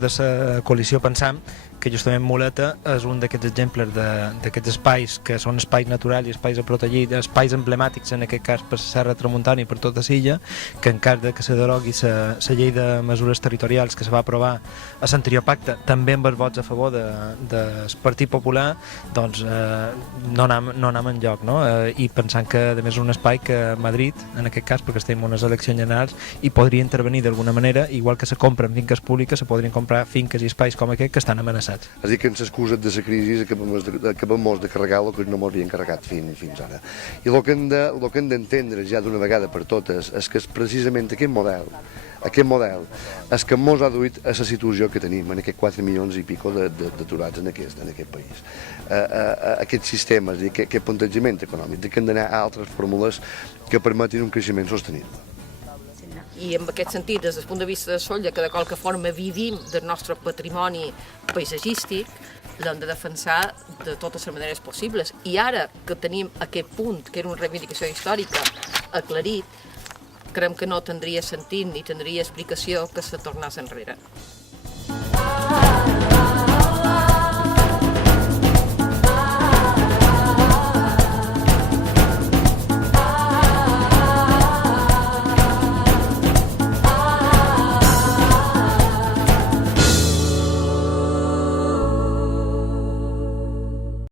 des de la coalició pensam que justament Muleta és un d'aquests exemples d'aquests espais que són espais naturals i espais a protegir, espais emblemàtics en aquest cas per la Serra Tramuntana i per tota l'illa, que en cas de que se derogui la llei de mesures territorials que se va aprovar a l'anterior pacte, també amb els vots a favor del Partit Popular, doncs no anem enlloc, no? I pensant que a més és un espai que Madrid, en aquest cas, perquè estem en unes eleccions generals, hi podria intervenir d'alguna manera, igual que se compren finques públiques, se podrien comprar finques i espais com aquest que estan amenaçats. És a dir, que en l'excusa de la crisi acabem de carregar el que no ens havien carregat fins ara. I el que hem d'entendre ja d'una vegada per totes és que és precisament aquest model és que ens ha duit a la situació que tenim, en aquests 4 milions i pico d'aturats en aquest país. Aquest sistema, és a dir, aquest plantejament econòmic, que hem d'anar a altres fórmules que permetin un creixement sostenible. I en aquest sentit, des del punt de vista de Sóller, que de qualque forma vivim del nostre patrimoni paisatgístic, l'hem de defensar de totes les maneres possibles. I ara que tenim aquest punt, que era una reivindicació històrica, aclarit, creiem que no tindria sentit ni tindria explicació que se tornés enrere.